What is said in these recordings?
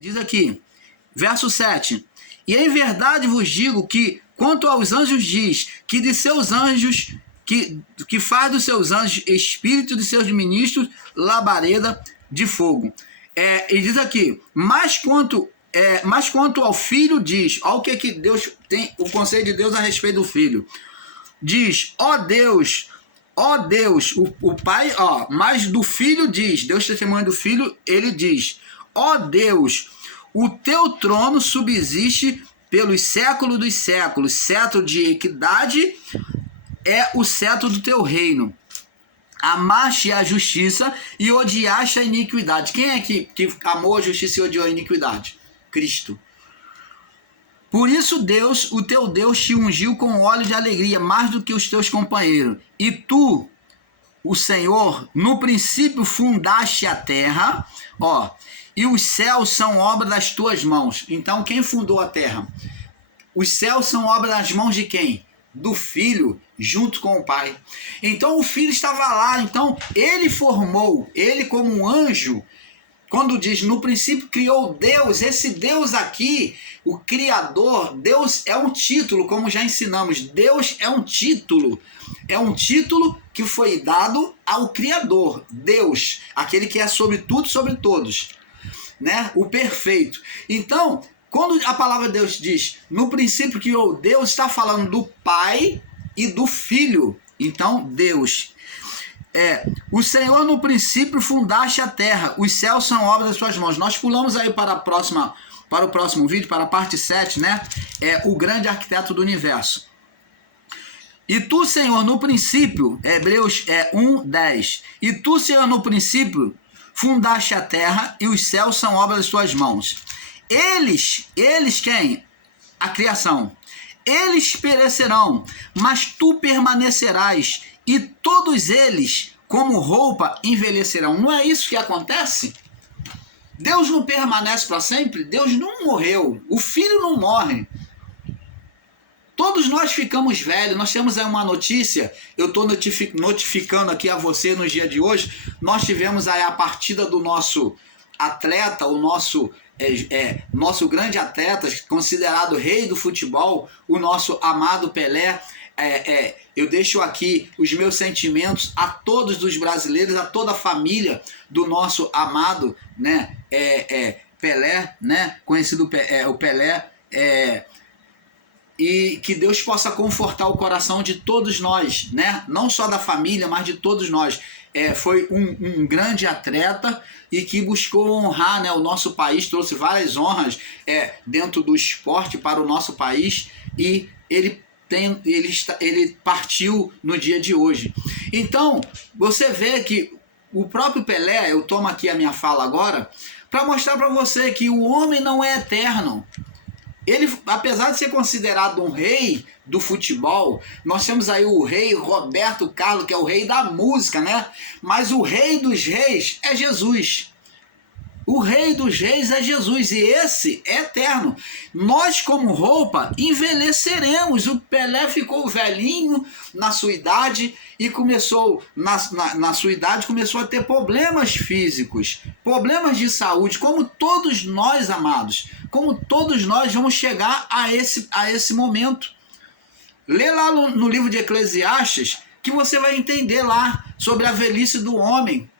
Diz aqui, verso 7. E em verdade vos digo que, quanto aos anjos diz, que de seus anjos, que faz dos seus anjos espírito de seus ministros labareda de fogo. E diz aqui, mas quanto ao filho diz, olha o que Deus tem, o conselho de Deus a respeito do filho. Diz, ó Deus, o pai, mas do filho diz, Deus testemunha do filho, ele diz, ó Deus, o teu trono subsiste pelos séculos dos séculos, cetro de equidade é o cetro do teu reino. Amaste a justiça e odiaste a iniquidade. Quem é que amou a justiça e odiou a iniquidade? Cristo. Por isso Deus, o teu Deus, te ungiu com óleo de alegria, mais do que os teus companheiros. E tu, o Senhor, no princípio fundaste a terra, e os céus são obra das tuas mãos. Então, quem fundou a terra? Os céus são obra das mãos de quem? Do Filho, junto com o Pai. Então, o Filho estava lá. Então, ele formou, ele como um anjo. Quando diz, no princípio criou Deus, esse Deus aqui, o Criador, Deus é um título, como já ensinamos, Deus é um título que foi dado ao Criador, Deus, aquele que é sobre tudo, sobre todos, né? O perfeito. Então, quando a palavra de Deus diz, no princípio criou Deus, está falando do Pai e do Filho. Então, Deus. O Senhor no princípio fundaste a terra, os céus são obra das suas mãos. Nós pulamos aí para o próximo vídeo, para a parte 7, né? O grande arquiteto do universo. E tu, Senhor, no princípio, Hebreus 1:10. E tu, Senhor, no princípio, fundaste a terra e os céus são obra das tuas mãos. Eles quem? A criação. Eles perecerão, mas tu permanecerás, e todos eles, como roupa, envelhecerão. Não é isso que acontece? Deus não permanece para sempre? Deus não morreu. O Filho não morre. Todos nós ficamos velhos. Nós temos aí uma notícia, eu estou notificando aqui a você no dia de hoje, nós tivemos aí a partida do nosso atleta, o nosso grande atleta, considerado rei do futebol, o nosso amado Pelé. Eu deixo aqui os meus sentimentos a todos os brasileiros, a toda a família do nosso amado, né, Pelé, né, conhecido o Pelé, e que Deus possa confortar o coração de todos nós, né, não só da família, mas de todos nós. Foi um grande atleta e que buscou honrar, né, o nosso país, trouxe várias honras dentro do esporte para o nosso país, e ele partiu no dia de hoje. Então, você vê que o próprio Pelé, eu tomo aqui a minha fala agora, para mostrar para você que o homem não é eterno. Ele, apesar de ser considerado um rei do futebol, nós temos aí o rei Roberto Carlos, que é o rei da música, né? Mas o rei dos reis é Jesus. O rei dos reis é Jesus, e esse é eterno. Nós, como roupa, envelheceremos. O Pelé ficou velhinho na sua idade e começou a ter problemas físicos, problemas de saúde, como todos nós, amados. Como todos nós vamos chegar a esse momento. Lê lá no livro de Eclesiastes, que você vai entender lá sobre a velhice do homem.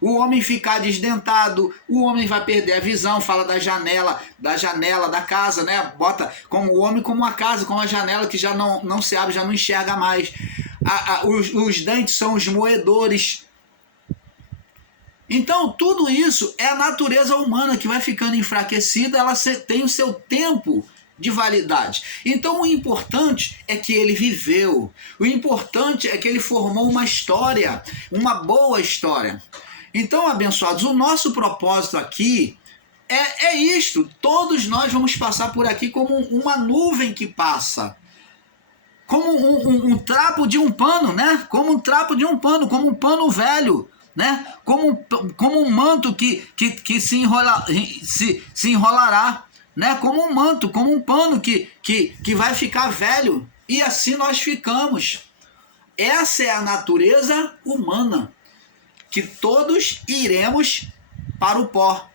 O homem ficar desdentado, o homem vai perder a visão, fala da janela da casa, né? Bota como o homem como uma casa, como a janela que já não se abre, já não enxerga mais. Os dentes são os moedores. Então, tudo isso é a natureza humana que vai ficando enfraquecida, ela tem o seu tempo de validade. Então, o importante é que ele viveu. O importante é que ele formou uma história, uma boa história. Então, abençoados, o nosso propósito aqui é isto. Todos nós vamos passar por aqui como uma nuvem que passa. Como um trapo de um pano, né? Como um trapo de um pano, como um pano velho, né? Como um manto que se enrolará, né? Como um manto, como um pano que vai ficar velho. E assim nós ficamos. Essa é a natureza humana, que todos iremos para o pó.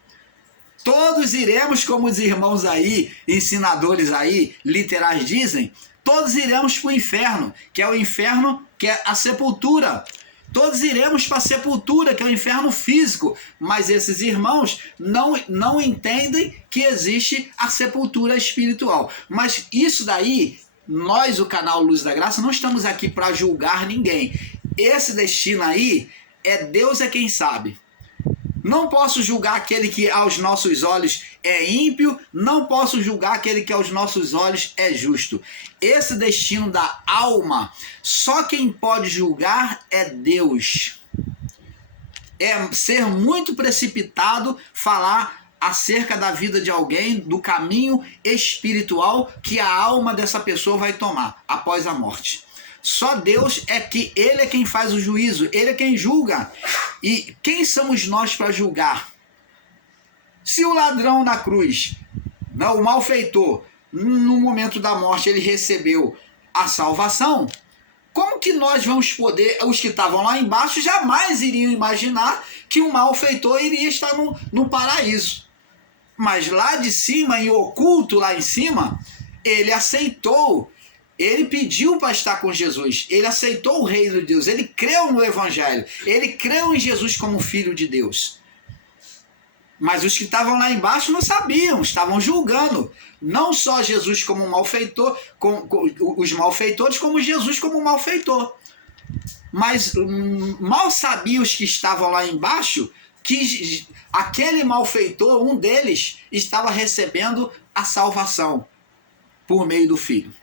Todos iremos, como os irmãos aí, ensinadores aí, literais dizem, todos iremos para o inferno, que é o inferno, que é a sepultura. Todos iremos para a sepultura, que é o inferno físico, mas esses irmãos não entendem que existe a sepultura espiritual. Mas isso daí, nós, o canal Luz da Graça, não estamos aqui para julgar ninguém. Esse destino aí, Deus é quem sabe. Não posso julgar aquele que aos nossos olhos é ímpio, não posso julgar aquele que aos nossos olhos é justo. Esse destino da alma, só quem pode julgar é Deus. É ser muito precipitado falar acerca da vida de alguém, do caminho espiritual que a alma dessa pessoa vai tomar após a morte. Só Deus Ele é quem faz o juízo, Ele é quem julga. E quem somos nós para julgar? Se o ladrão na cruz, o malfeitor, no momento da morte ele recebeu a salvação, como que nós vamos poder, os que estavam lá embaixo jamais iriam imaginar que o malfeitor iria estar no paraíso? Mas lá de cima, em oculto lá em cima, ele aceitou. Ele pediu para estar com Jesus, ele aceitou o reino de Deus, ele creu no Evangelho, ele creu em Jesus como Filho de Deus. Mas os que estavam lá embaixo não sabiam, estavam julgando. Não só Jesus como malfeitor, os malfeitores, como Jesus como malfeitor. Mas mal sabiam os que estavam lá embaixo que aquele malfeitor, um deles, estava recebendo a salvação por meio do Filho.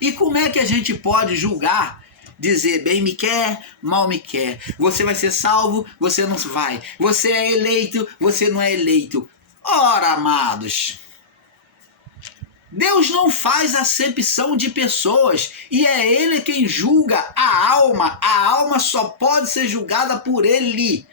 E como é que a gente pode julgar, dizer bem me quer, mal me quer? Você vai ser salvo, você não vai. Você é eleito, você não é eleito. Ora, amados, Deus não faz acepção de pessoas e é Ele quem julga a alma. A alma só pode ser julgada por Ele.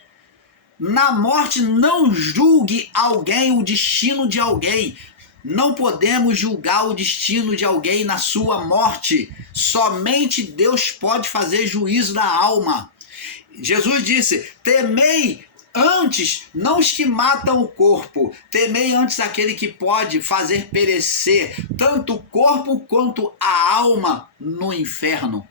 Na morte, não julgue alguém, o destino de alguém. Não podemos julgar o destino de alguém na sua morte. Somente Deus pode fazer juízo da alma. Jesus disse: temei antes, não os que matam o corpo, temei antes aquele que pode fazer perecer tanto o corpo quanto a alma no inferno.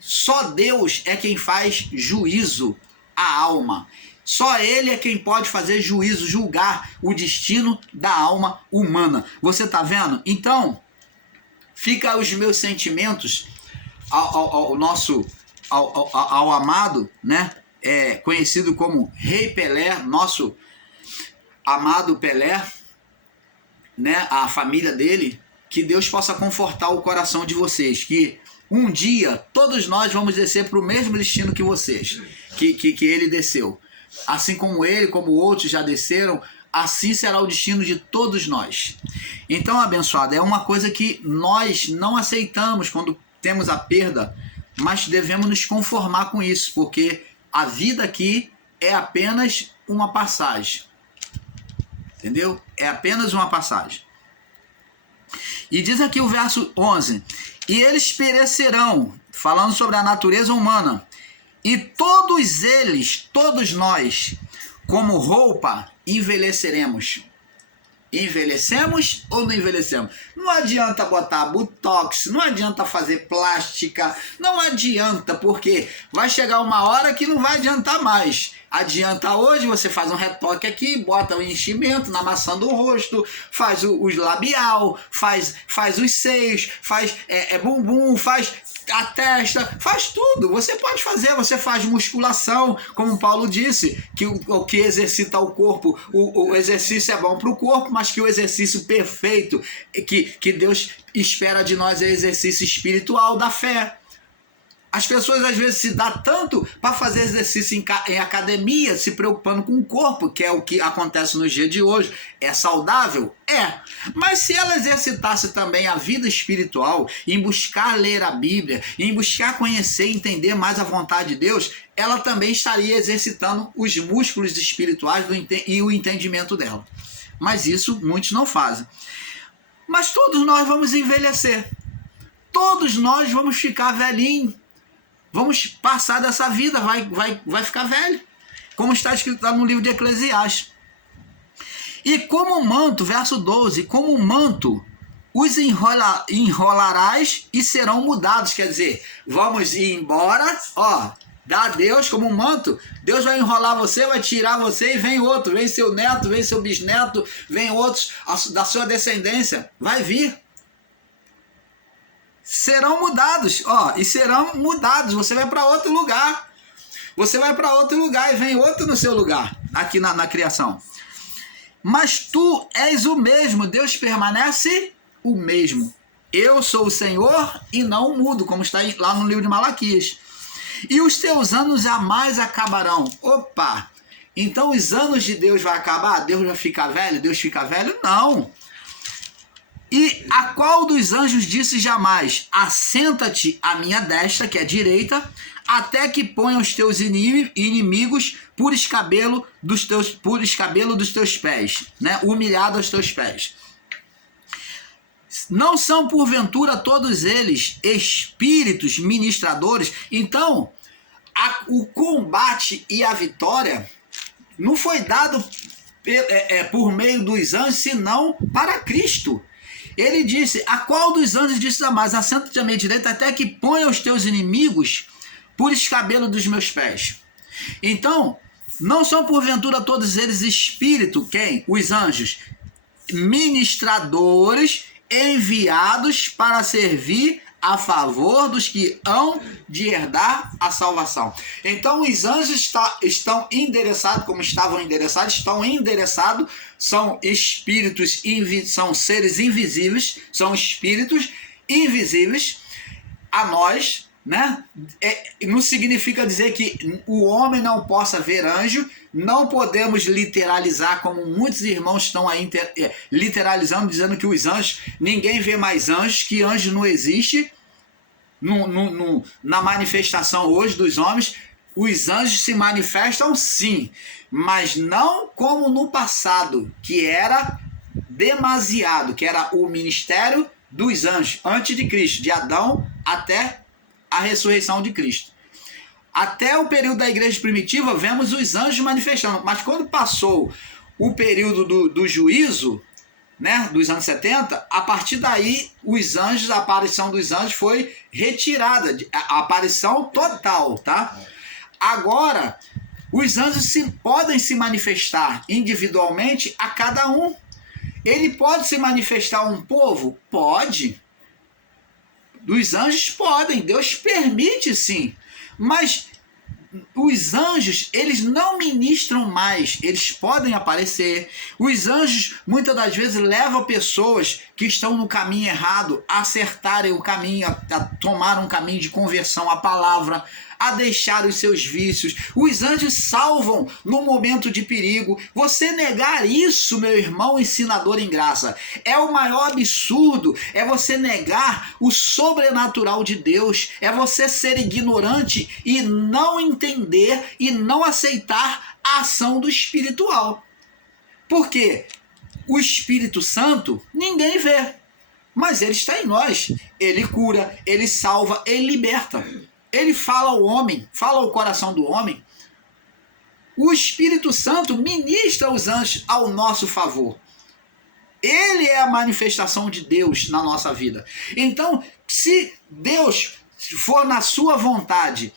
Só Deus é quem faz juízo à alma. Só Ele é quem pode fazer juízo, julgar o destino da alma humana. Você está vendo? Então, fica os meus sentimentos ao amado, né? Conhecido como Rei Pelé, nosso amado Pelé, né? A família dele, que Deus possa confortar o coração de vocês, que um dia todos nós vamos descer para o mesmo destino que vocês, que ele desceu. Assim como ele, como outros já desceram, assim será o destino de todos nós. Então, abençoado, é uma coisa que nós não aceitamos quando temos a perda, mas devemos nos conformar com isso, porque a vida aqui é apenas uma passagem. Entendeu? É apenas uma passagem. E diz aqui o verso 11: e eles perecerão, falando sobre a natureza humana, e todos eles, todos nós, como roupa, envelheceremos. Envelhecemos ou não envelhecemos? Não adianta botar botox, não adianta fazer plástica, não adianta, porque vai chegar uma hora que não vai adiantar mais. Adianta hoje, você faz um retoque aqui, bota o enchimento na maçã do rosto, faz os labial, faz os seios, faz bumbum, faz a testa, faz tudo. Você pode fazer, você faz musculação, como Paulo disse, que o que exercita o corpo, o exercício é bom para o corpo, mas que o exercício perfeito que Deus espera de nós é exercício espiritual da fé. As pessoas às vezes se dá tanto para fazer exercício em academia, se preocupando com o corpo, que é o que acontece no dia de hoje. É saudável? É. Mas se ela exercitasse também a vida espiritual, em buscar ler a Bíblia, em buscar conhecer e entender mais a vontade de Deus, ela também estaria exercitando os músculos espirituais e o entendimento dela. Mas isso muitos não fazem. Mas todos nós vamos envelhecer. Todos nós vamos ficar velhinhos. Vamos passar dessa vida, vai ficar velho. como está escrito lá no livro de Eclesiastes. E como um manto, verso 12, como um manto, os enrolarás e serão mudados. Quer dizer, vamos ir embora, ó, dá a Deus como um manto, Deus vai enrolar você, vai tirar você e vem outro, vem seu neto, vem seu bisneto, vem outros da sua descendência, vai vir. Serão mudados, ó, e serão mudados, você vai para outro lugar. Você vai para outro lugar e vem outro no seu lugar, aqui na criação. Mas tu és o mesmo, Deus permanece o mesmo. Eu sou o Senhor e não mudo, como está lá no livro de Malaquias. E os teus anos jamais acabarão. Opa! Então os anos de Deus vai acabar? Deus vai ficar velho? Deus fica velho? Não! E a qual dos anjos disse jamais: assenta-te à minha destra, que é a direita, até que ponha os teus inimigos por escabelo dos teus pés, né? Humilhado aos teus pés. Não são porventura todos eles espíritos ministradores? Então, o combate e a vitória não foi dado por meio dos anjos, senão para Cristo. Ele disse: a qual dos anjos disse jamais: assenta-te à minha direita, até que ponha os teus inimigos por escabelo dos meus pés. Então, não são porventura todos eles espírito, quem? Os anjos, ministradores, enviados para servir a favor dos que hão de herdar a salvação. Então os anjos estão endereçados, como estavam endereçados, estão endereçados, são espíritos, são seres invisíveis, são espíritos invisíveis a nós, né? Não significa dizer que o homem não possa ver anjo, não podemos literalizar, como muitos irmãos estão aí literalizando, dizendo que os anjos, ninguém vê mais anjos, que anjo não existe. Na manifestação hoje dos homens, os anjos se manifestam sim, mas não como no passado, que era demasiado, que era o ministério dos anjos, antes de Cristo, de Adão até a ressurreição de Cristo. Até o período da igreja primitiva, vemos os anjos manifestando, mas quando passou o período do juízo, né, dos anos 70, a partir daí os anjos, a aparição dos anjos foi retirada, a aparição total, tá? Agora, os anjos podem se manifestar individualmente a cada um. Ele pode se manifestar a um povo? Pode. Os anjos podem, Deus permite sim, mas os anjos, eles não ministram mais, eles podem aparecer. Os anjos, muitas das vezes, levam pessoas que estão no caminho errado a acertarem o caminho, a tomar um caminho de conversão à palavra, a deixar os seus vícios. Os anjos salvam no momento de perigo. Você negar isso, meu irmão ensinador em graça, é o maior absurdo. É você negar o sobrenatural de Deus. É você ser ignorante e não entender e não aceitar a ação do espiritual. Por quê? O Espírito Santo ninguém vê, mas ele está em nós. Ele cura, ele salva, ele liberta. Ele fala ao homem, fala ao coração do homem. O Espírito Santo ministra os anjos ao nosso favor. Ele é a manifestação de Deus na nossa vida. Então, se Deus for na sua vontade,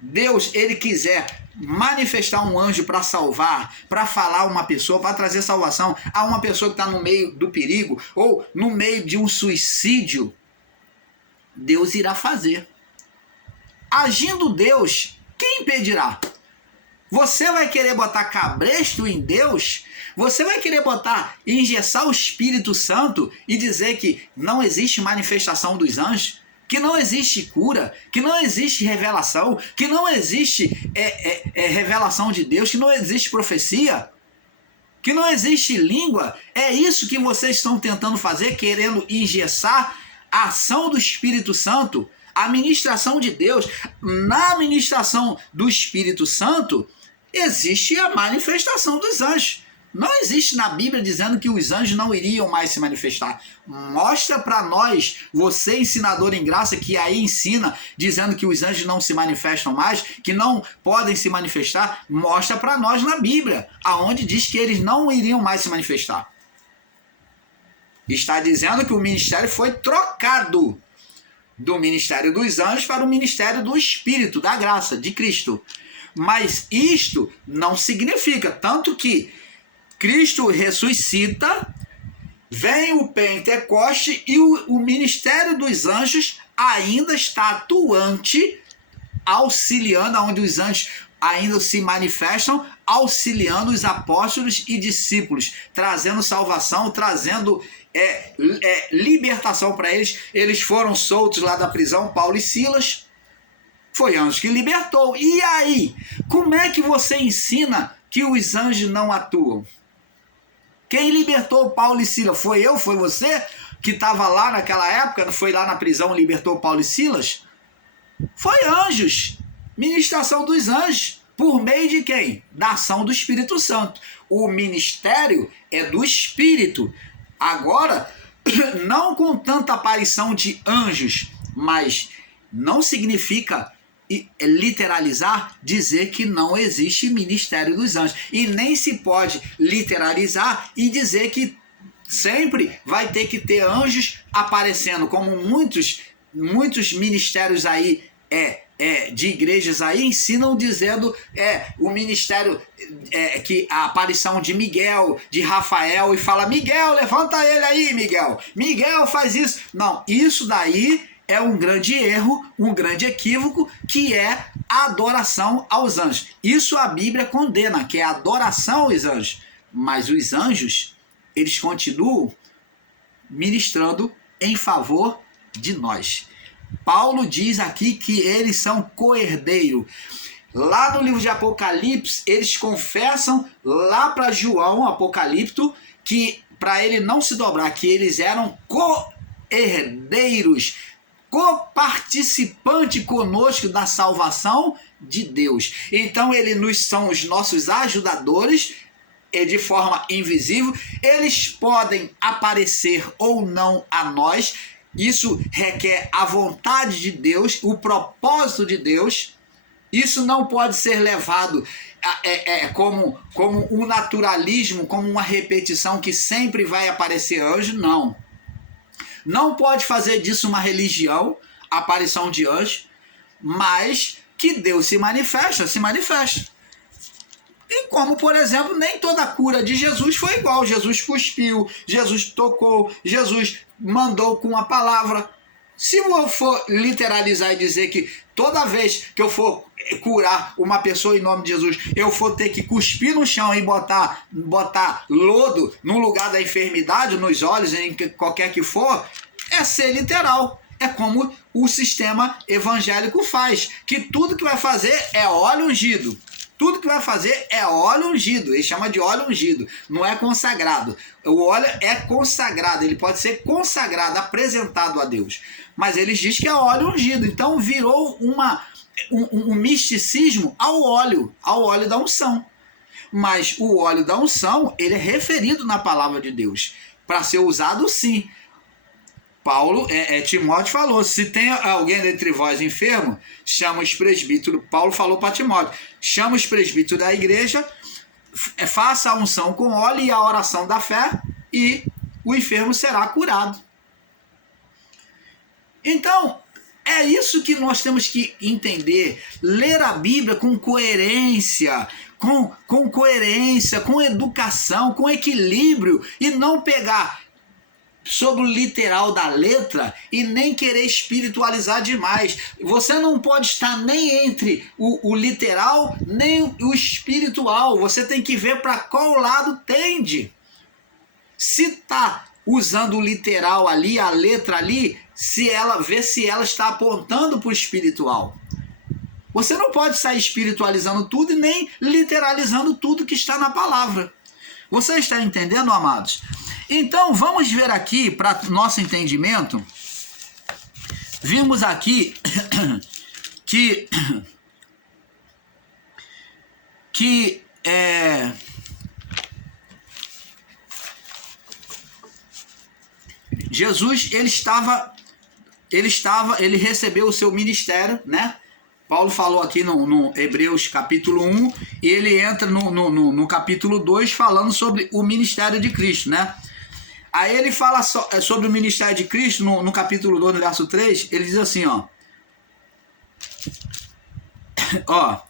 Deus, ele quiser manifestar um anjo para salvar, para falar a uma pessoa, para trazer salvação a uma pessoa que está no meio do perigo ou no meio de um suicídio, Deus irá fazer. Agindo Deus, quem impedirá? Você vai querer botar cabresto em Deus? Você vai querer engessar o Espírito Santo e dizer que não existe manifestação dos anjos? Que não existe cura? Que não existe revelação? Que não existe revelação de Deus? Que não existe profecia? Que não existe língua? É isso que vocês estão tentando fazer, querendo engessar a ação do Espírito Santo? A ministração de Deus. Na ministração do Espírito Santo existe a manifestação dos anjos. Não existe na Bíblia dizendo que os anjos não iriam mais se manifestar. Mostra para nós, você ensinador em graça, que aí ensina dizendo que os anjos não se manifestam mais, que não podem se manifestar. Mostra para nós na Bíblia, aonde diz que eles não iriam mais se manifestar. Está dizendo que o ministério foi trocado do ministério dos anjos para o ministério do Espírito, da graça, de Cristo. Mas isto não significa, tanto que Cristo ressuscita, vem o Pentecoste e o ministério dos anjos ainda está atuante, auxiliando, onde os anjos ainda se manifestam, auxiliando os apóstolos e discípulos, trazendo salvação, trazendo libertação para eles. Eles foram soltos lá da prisão, Paulo e Silas. Foi anjo que libertou. E aí? Como é que você ensina que os anjos não atuam? Quem libertou Paulo e Silas? Foi eu? Foi você? Que estava lá naquela época? Não foi lá na prisão e libertou Paulo e Silas? Foi anjos. Ministração dos anjos. Por meio de quem? Da ação do Espírito Santo. O ministério é do Espírito. Agora, não com tanta aparição de anjos, mas não significa literalizar, dizer que não existe ministério dos anjos. E nem se pode literalizar e dizer que sempre vai ter que ter anjos aparecendo, como muitos ministérios aí de igrejas aí ensinam, dizendo o ministério que a aparição de Miguel, de Rafael, e fala: Miguel, levanta ele aí, Miguel faz isso. Não, isso daí é um grande erro, um grande equívoco, que é a adoração aos anjos. Isso a Bíblia condena, que é a adoração aos anjos. Mas os anjos, eles continuam ministrando em favor de nós. Paulo diz aqui que eles são co-herdeiros. Lá no livro de Apocalipse, eles confessam lá para João, Apocalipto, que para ele não se dobrar, que eles eram co-herdeiros, coparticipante conosco da salvação de Deus. Então eles são os nossos ajudadores, e de forma invisível. Eles podem aparecer ou não a nós. Isso requer a vontade de Deus, o propósito de Deus. Isso não pode ser levado como um naturalismo, como uma repetição que sempre vai aparecer anjo. Não. Não pode fazer disso uma religião, a aparição de anjo, mas que Deus se manifesta. E como, por exemplo, nem toda a cura de Jesus foi igual. Jesus cuspiu, Jesus tocou, Jesus mandou com a palavra. Se eu for literalizar e dizer que toda vez que eu for curar uma pessoa em nome de Jesus, eu for ter que cuspir no chão e botar lodo no lugar da enfermidade, nos olhos, em qualquer que for, é ser literal. É como o sistema evangélico faz, que tudo que vai fazer é óleo ungido. Tudo que vai fazer é óleo ungido. Ele chama de óleo ungido. Não é consagrado. O óleo é consagrado. Ele pode ser consagrado, apresentado a Deus. Mas eles dizem que é óleo ungido. Então virou um misticismo ao óleo da unção. Mas o óleo da unção, ele é referido na palavra de Deus. Para ser usado, sim. Timóteo falou: se tem alguém dentre vós enfermo, chama os presbíteros. Paulo falou para Timóteo: chama os presbíteros da igreja, faça a unção com óleo e a oração da fé, e o enfermo será curado. Então, é isso que nós temos que entender. Ler a Bíblia com coerência, com educação, com equilíbrio, e não pegar sobre o literal da letra e nem querer espiritualizar demais. Você não pode estar nem entre o literal nem o espiritual. Você tem que ver para qual lado tende. Se está usando o literal ali, a letra ali, se ela está apontando para o espiritual. Você não pode sair espiritualizando tudo e nem literalizando tudo que está na palavra. Você está entendendo, amados? Então, vamos ver aqui, para nosso entendimento, vimos aqui que Jesus, ele recebeu o seu ministério, né? Paulo falou aqui no Hebreus capítulo 1, e ele entra no capítulo 2 falando sobre o ministério de Cristo, né? Aí ele fala sobre o ministério de Cristo no capítulo 2, no verso 3, ele diz assim,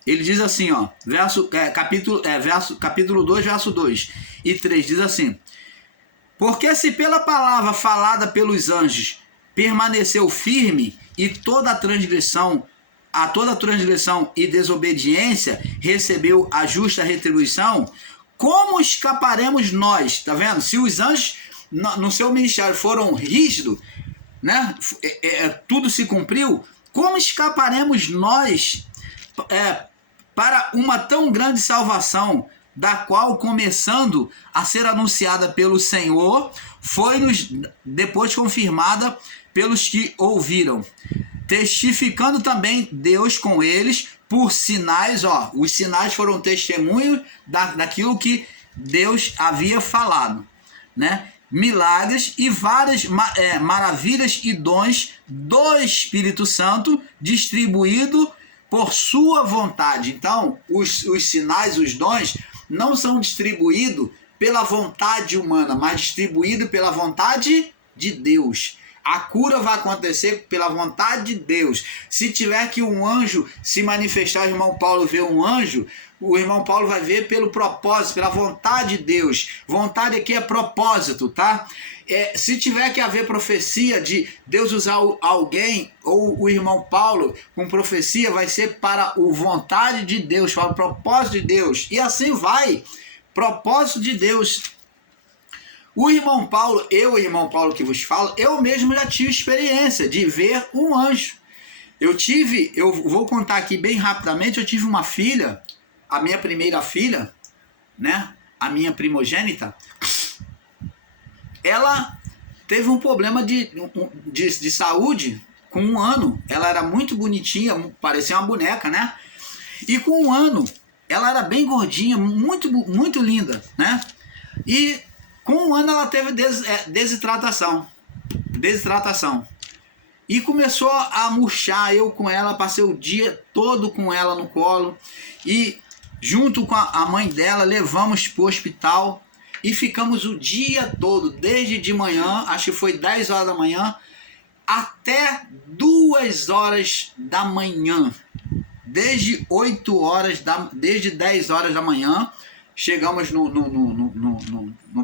ele diz assim, capítulo 2, verso 2 e 3, diz assim: porque se pela palavra falada pelos anjos permaneceu firme, e a toda transgressão e desobediência recebeu a justa retribuição, como escaparemos nós? Tá vendo? Se os anjos no seu ministério foram rígidos, né? Tudo se cumpriu, como escaparemos nós para uma tão grande salvação, da qual, começando a ser anunciada pelo Senhor, foi-nos depois confirmada pelos que ouviram, testificando também Deus com eles por sinais, os sinais foram testemunho daquilo que Deus havia falado, né? Milagres e várias maravilhas e dons do Espírito Santo distribuído por sua vontade. Então, os sinais, os dons, não são distribuídos pela vontade humana, mas distribuídos pela vontade de Deus. A cura vai acontecer pela vontade de Deus. Se tiver que um anjo se manifestar, o irmão Paulo vê um anjo, o irmão Paulo vai ver pelo propósito, pela vontade de Deus. Vontade aqui é propósito, tá? Se tiver que haver profecia de Deus usar alguém, ou o irmão Paulo com profecia, vai ser para a vontade de Deus, para o propósito de Deus. E assim vai. Propósito de Deus. O irmão Paulo que vos falo, eu mesmo já tive experiência de ver um anjo. Eu vou contar aqui bem rapidamente, eu tive uma filha, a minha primeira filha, né? A minha primogênita. Ela teve um problema de saúde com 1 ano. Ela era muito bonitinha, parecia uma boneca, né? E com 1 ano, ela era bem gordinha, muito, muito linda, né? E com 1 ano ela teve desidratação. E começou a murchar. Eu com ela, passei o dia todo com ela no colo. E junto com a mãe dela, levamos para o hospital. E ficamos o dia todo, desde de manhã, acho que foi 10 horas da manhã, até 2 horas da manhã. Desde 10 horas da manhã, chegamos no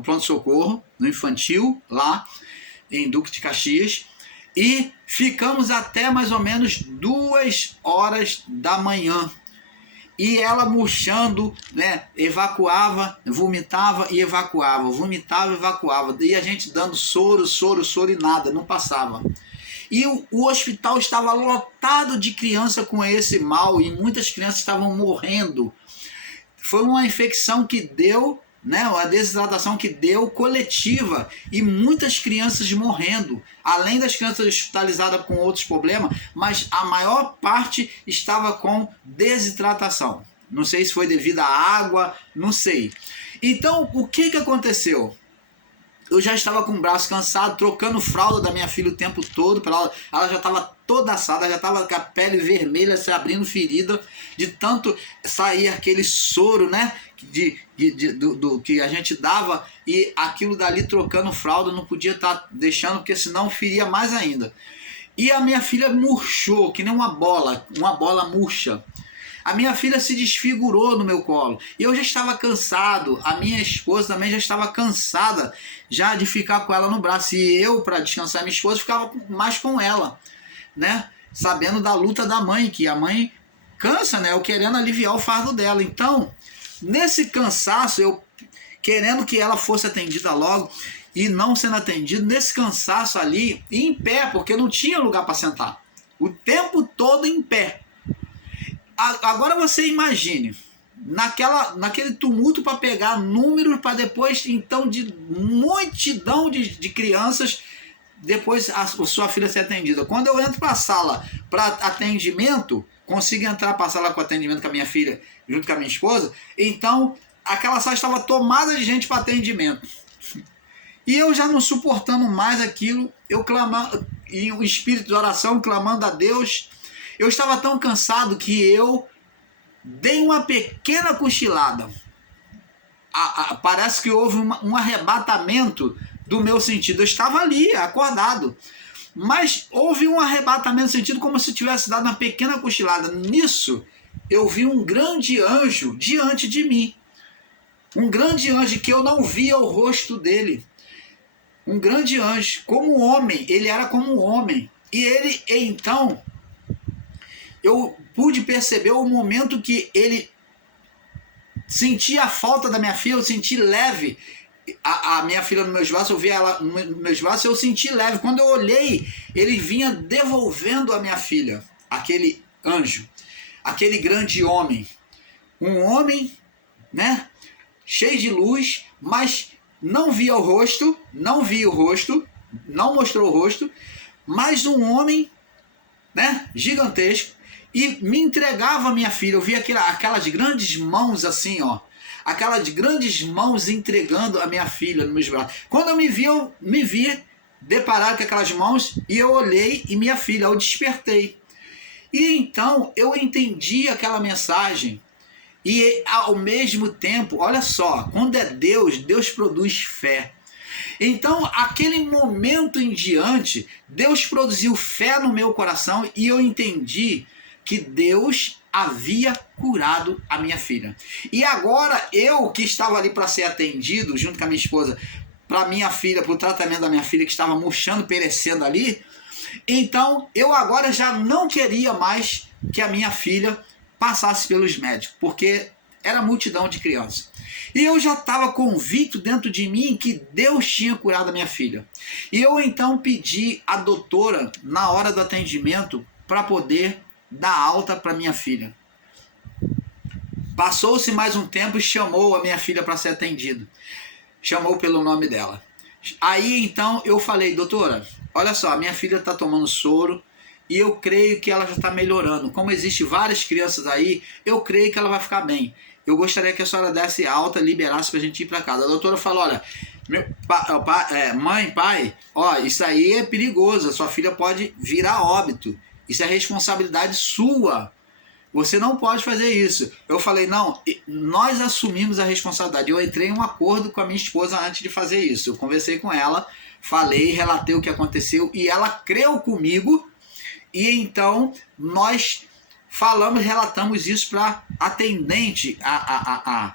pronto-socorro, no infantil, lá em Duque de Caxias, e ficamos até mais ou menos 2 horas da manhã. E ela murchando, né, evacuava, vomitava e evacuava, e a gente dando soro e nada, não passava. E o hospital estava lotado de criança com esse mal, e muitas crianças estavam morrendo. Foi uma infecção que deu, né, uma desidratação que deu coletiva, e muitas crianças morrendo, além das crianças hospitalizadas com outros problemas, mas a maior parte estava com desidratação. Não sei se foi devido à água, não sei. Então, o que aconteceu? Eu já estava com o braço cansado, trocando fralda da minha filha o tempo todo. Ela já estava toda assada, já estava com a pele vermelha, se abrindo ferida, de tanto sair aquele soro, né, do que a gente dava, e aquilo dali trocando fralda, não podia estar deixando, porque senão feria mais ainda. E a minha filha murchou, que nem uma bola murcha. A minha filha se desfigurou no meu colo. E eu já estava cansado. A minha esposa também já estava cansada já de ficar com ela no braço. E eu, para descansar minha esposa, ficava mais com ela, né? Sabendo da luta da mãe, que a mãe cansa, né? Eu querendo aliviar o fardo dela. Então, nesse cansaço, eu querendo que ela fosse atendida logo e não sendo atendida, nesse cansaço ali, em pé, porque não tinha lugar para sentar. O tempo todo em pé. Agora você imagine, naquele tumulto para pegar números, para depois, então, de multidão de crianças, depois a sua filha ser atendida. Quando eu entro para a sala para atendimento, consigo entrar para a sala com atendimento com a minha filha, junto com a minha esposa, então aquela sala estava tomada de gente para atendimento. E eu já não suportando mais aquilo, eu clamando, em um espírito de oração, clamando a Deus. Eu estava tão cansado que eu dei uma pequena cochilada. Parece que houve um arrebatamento do meu sentido. Eu estava ali, acordado. Mas houve um arrebatamento no sentido como se eu tivesse dado uma pequena cochilada. Nisso, eu vi um grande anjo diante de mim. Um grande anjo que eu não via o rosto dele. Um grande anjo, como homem. Ele era como um homem. E ele, então, eu pude perceber o momento que ele sentia a falta da minha filha. Eu senti leve a minha filha nos meus braços, eu vi ela nos meus braços, eu senti leve. Quando eu olhei, ele vinha devolvendo a minha filha, aquele anjo, aquele grande homem. Um homem, né, cheio de luz, mas não via o rosto, não mostrou o rosto, mas um homem, né, gigantesco, e me entregava a minha filha. Eu via aquelas grandes mãos assim, ó, aquelas grandes mãos entregando a minha filha nos meus braços. Quando eu me vi deparar com aquelas mãos, e eu olhei, e minha filha, eu despertei. E então eu entendi aquela mensagem. E ao mesmo tempo, olha só, quando é Deus, Deus produz fé. Então, aquele momento em diante, Deus produziu fé no meu coração e eu entendi que Deus havia curado a minha filha. E agora, eu que estava ali para ser atendido, junto com a minha esposa, para minha filha, para o tratamento da minha filha que estava murchando, perecendo ali, então eu agora já não queria mais que a minha filha passasse pelos médicos, porque era multidão de crianças. E eu já estava convicto dentro de mim que Deus tinha curado a minha filha. E eu então pedi à doutora, na hora do atendimento, para poder dar alta para minha filha. Passou-se mais um tempo e chamou a minha filha para ser atendida. Chamou pelo nome dela. Aí então eu falei, doutora, olha só, a minha filha está tomando soro e eu creio que ela já está melhorando. Como existem várias crianças aí, eu creio que ela vai ficar bem. Eu gostaria que a senhora desse alta, liberasse para a gente ir para casa. A doutora falou, olha, mãe, pai, ó, isso aí é perigoso, a sua filha pode vir a óbito. Isso é responsabilidade sua. Você não pode fazer isso. Eu falei, não, nós assumimos a responsabilidade. Eu entrei em um acordo com a minha esposa antes de fazer isso. Eu conversei com ela, falei, relatei o que aconteceu e ela creu comigo. E então nós falamos, relatamos isso para a atendente, a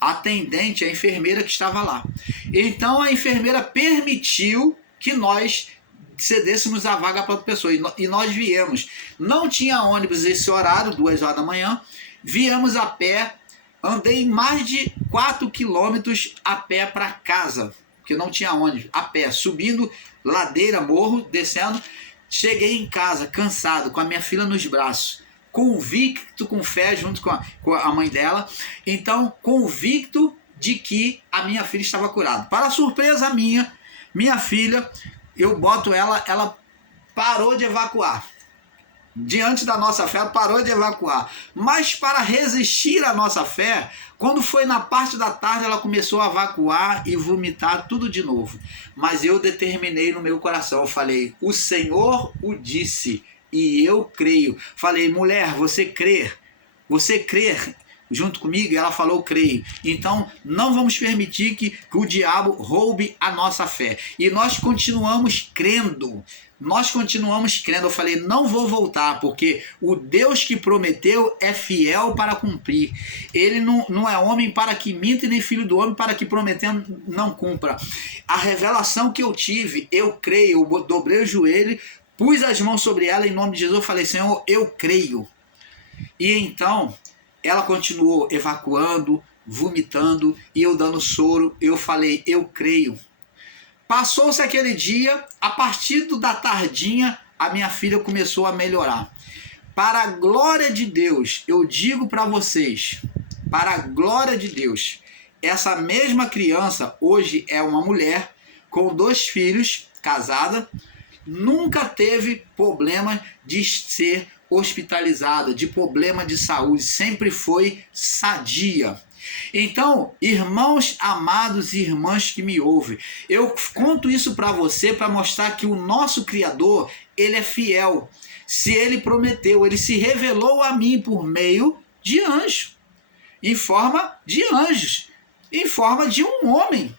atendente, a enfermeira que estava lá. Então a enfermeira permitiu que nós cedêssemos a vaga para outra pessoa. E nós viemos. Não tinha ônibus esse horário, 2 horas da manhã. Viemos a pé. Andei mais de 4 quilômetros a pé para casa, porque não tinha ônibus. A pé, subindo ladeira, morro, descendo. Cheguei em casa, cansado, com a minha filha nos braços. Convicto, com fé, junto com a mãe dela. Então, convicto de que a minha filha estava curada. Para surpresa minha filha, eu boto ela parou de evacuar. Diante da nossa fé, ela parou de evacuar. Mas para resistir à nossa fé, quando foi na parte da tarde, ela começou a evacuar e vomitar tudo de novo. Mas eu determinei no meu coração, eu falei, o Senhor o disse e eu creio. Falei, mulher, você crê? Você crê junto comigo? E ela falou, creio. Então, não vamos permitir que o diabo roube a nossa fé. E nós continuamos crendo. Eu falei, não vou voltar, porque o Deus que prometeu é fiel para cumprir. Ele não é homem para que minta, nem filho do homem para que prometendo não cumpra. A revelação que eu tive, eu creio, eu dobrei o joelho, pus as mãos sobre ela em nome de Jesus, eu falei, Senhor, eu creio. E então ela continuou evacuando, vomitando, e eu dando soro. Eu falei, eu creio. Passou-se aquele dia, a partir da tardinha, a minha filha começou a melhorar. Para a glória de Deus, eu digo para vocês, para a glória de Deus, essa mesma criança hoje é uma mulher com 2 filhos, casada, nunca teve problema de ser hospitalizada, de problema de saúde, sempre foi sadia. Então, irmãos amados e irmãs que me ouvem, eu conto isso para você para mostrar que o nosso Criador, ele é fiel. Se ele prometeu, ele se revelou a mim por meio de anjo, em forma de anjos, em forma de um homem.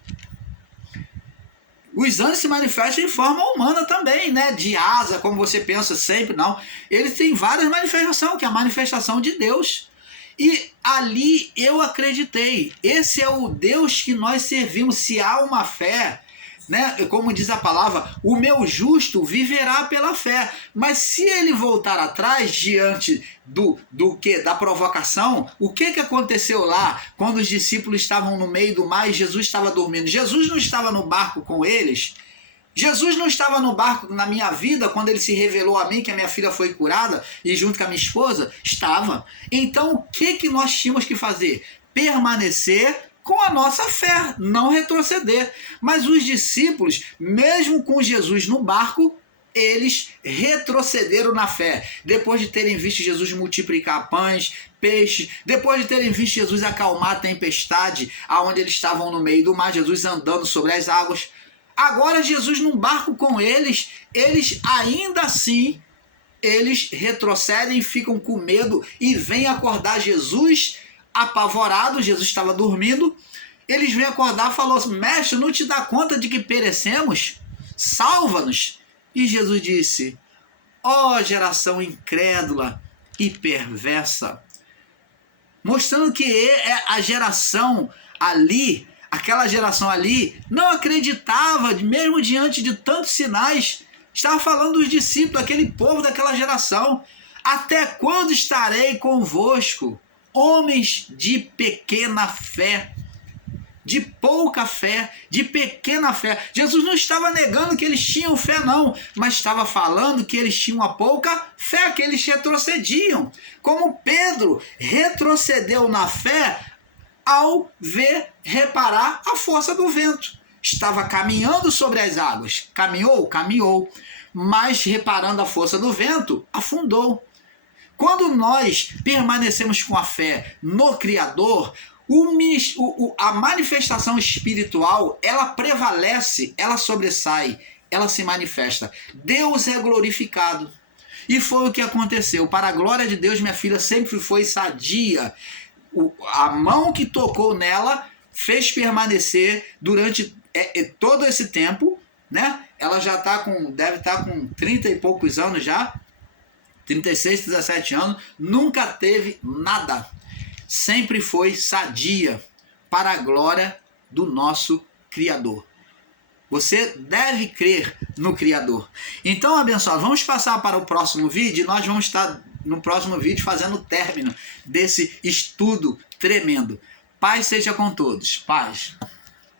Os anjos se manifestam em forma humana também, né? De asa, como você pensa sempre, não. Eles têm várias manifestações, que é a manifestação de Deus. E ali eu acreditei. Esse é o Deus que nós servimos. Se há uma fé, né? Como diz a palavra, o meu justo viverá pela fé. Mas se ele voltar atrás diante da provocação, o que aconteceu lá quando os discípulos estavam no meio do mar e Jesus estava dormindo? Jesus não estava no barco com eles? Jesus não estava no barco na minha vida quando ele se revelou a mim que a minha filha foi curada e junto com a minha esposa? Estava. Então o que nós tínhamos que fazer? Permanecer com a nossa fé, não retroceder. Mas os discípulos, mesmo com Jesus no barco, eles retrocederam na fé. Depois de terem visto Jesus multiplicar pães, peixes, depois de terem visto Jesus acalmar a tempestade, aonde eles estavam no meio do mar, Jesus andando sobre as águas. Agora Jesus num barco com eles ainda assim, eles retrocedem, ficam com medo e vêm acordar Jesus apavorado. Jesus estava dormindo. Eles vêm acordar e falam assim: mestre, não te dá conta de que perecemos? Salva-nos. E Jesus disse: ó geração incrédula e perversa. Mostrando que a geração ali, aquela geração ali, não acreditava, mesmo diante de tantos sinais. Estava falando dos discípulos, aquele povo daquela geração. Até quando estarei convosco, homens de pequena fé? De pouca fé, de pequena fé. Jesus não estava negando que eles tinham fé, não, mas estava falando que eles tinham uma pouca fé, que eles retrocediam. Como Pedro retrocedeu na fé ao reparar a força do vento. Estava caminhando sobre as águas. Caminhou, mas reparando a força do vento, afundou. Quando nós permanecemos com a fé no Criador, a manifestação espiritual, ela prevalece, ela sobressai, ela se manifesta. Deus é glorificado. E foi o que aconteceu. Para a glória de Deus, minha filha sempre foi sadia. A mão que tocou nela fez permanecer durante todo esse tempo, né? Ela já deve estar com 30 e poucos anos já, 36, 17 anos, nunca teve nada. Sempre foi sadia, para a glória do nosso Criador. Você deve crer no Criador. Então, abençoado, vamos passar para o próximo vídeo. Nós vamos estar no próximo vídeo fazendo o término desse estudo tremendo. Paz seja com todos. Paz.